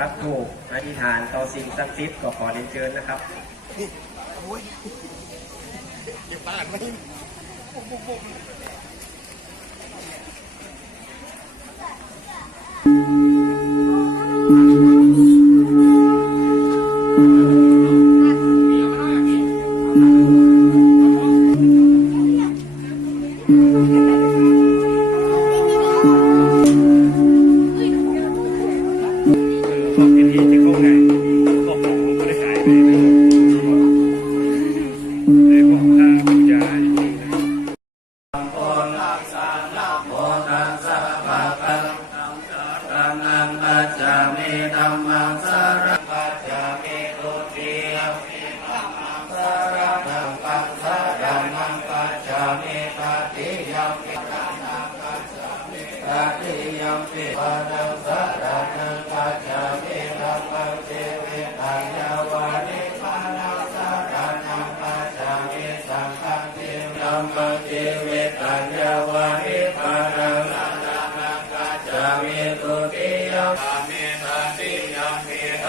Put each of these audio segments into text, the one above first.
รับถูกอธิษฐานต่อสิ่งศักดิ์สิทธิ์ก็ขอเรียนเชิญนะครับพว กัจจามิธัมมังสารกัจจามิตุติยมิธัมมังสารนังกัจสารนังกัจจามิตติยมปิสารนังกัจจามิตติยมิปะนังสารนังกัจจามิธัมมังเจวิตัญญาวานิปานังสารนังกัจจามิสังฆังเจธัมมังเจวิตัญญาวานิปานังสารนังกัจจามิตุติยมิ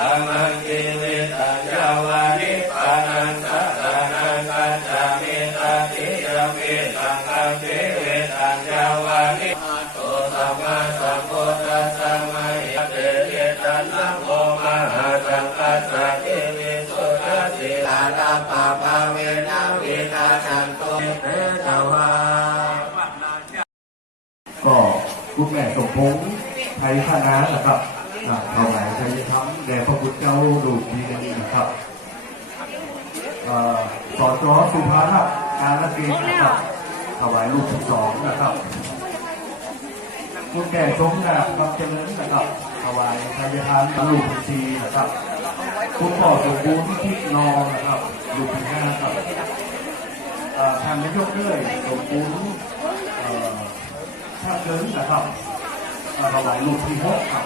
สัมมังเจวิตัญญาวานิปานังสารนังกัจจามิตติยมปิสังฆังเจวิตัญญาวานิโตสัมมาสัมพุทธัสสะมะยะเตเยตัสสะโมมหาสังกัสสะเอวิสุทธัสสิลาลาปะภาเวนะวิตาชันโตเตตวาก็คุณแม่สมพงษ์ไทยพนานะครับ อ่าถวายชัยธรรมแด่พระพุทธเจ้าลูกทีนี้นะครับเอ่อสอจอสุภาพการละเกณฑ์นะครับถวายลูกที่สองนะครับคุณแก่สมนาความเจริญนะครับถวายชัยทานลูกที่สี่นะครับคุณพ่อสมบูรณ์ที่นองนะครับลูกที่ห้าครับทางนายกเรื่อยสมบูรณ์ถ้าเกินนะครับถวายลูกที่หกครับ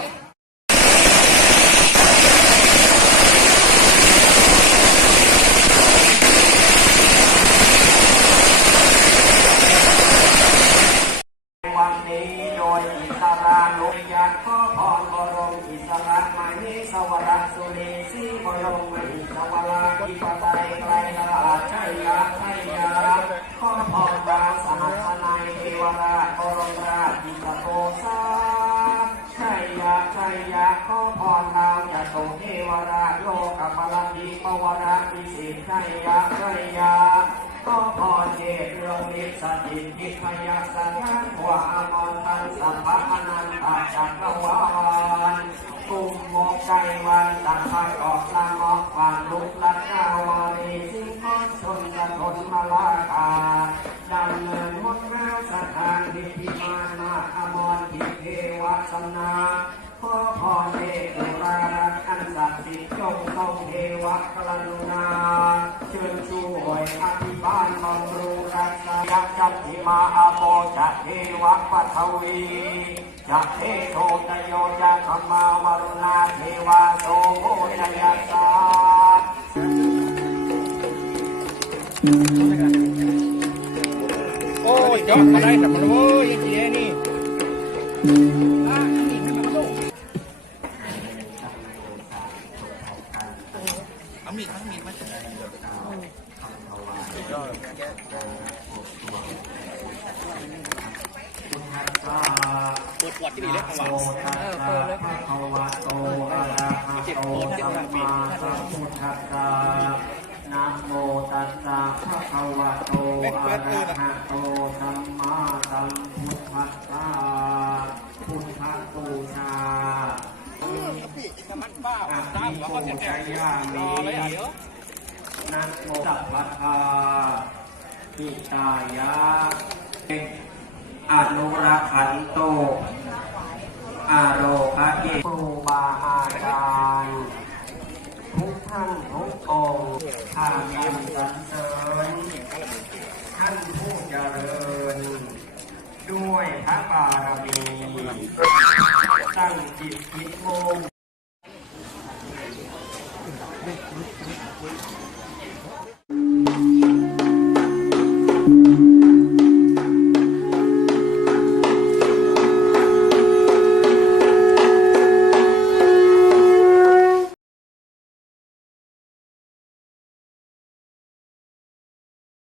วันนี้โดยอิสราลุยาขอพรบรมอิสระมานิสว รสุนีสีบรมมหิสวรากิปไตยไกลลาชัยยาชัยยาข้อพรดาวสหัสนัยเทวราชบรมราชอิสโกสาชัยยาชัยยาข้อพรดาวจตุเทวราชโลกปรติปวราปิสิทธิ์ชัยยาชัยยาก็พอเจตเรืองนิสติทิพยสังฆัวาอมรตันสัพพะอนันตจักรวาล กุมโมไกวันตังไฟออกลามอกฟังลุกลัดกาวารีสิงคอนชนสะทนมาลาคาดำเนินมดแมวสถานดิพิมานาอมรทิเทวสนาขอพรเดชอุรารักอันศักดิ์สิทธิ์จงทรงเทวะกรุณาเชิญ จันทิมาอาโมจะเทวะปัทวีจะเทโทตโยจะธรรมาวรุณาเทวาโสโมจยาสา โอ้ยจอดอะไรแต่มันโอ้ยเจ๊นี่เปิดปอดที่นี่เล็กกว่าโตตัสสะภะคะวะโตอะระหะโตสัมมาสัมพุทธัสสะนะโมตัสสะภะคะวะโตอะระหะโตสัมมาสัมพุทธัสสะพุทธบูชาอะภิโกชยามิ นะโมสัพพะทาปิตายะอนุรัขันโต อารคเกครูบาอาจารย์ทุกท่านทุกองค์ข้ามีสรรเสริญท่านผู้เจริญ ด้วยพระบารมีตั้งจิตคิดมุ่ง Wait, wait, wait.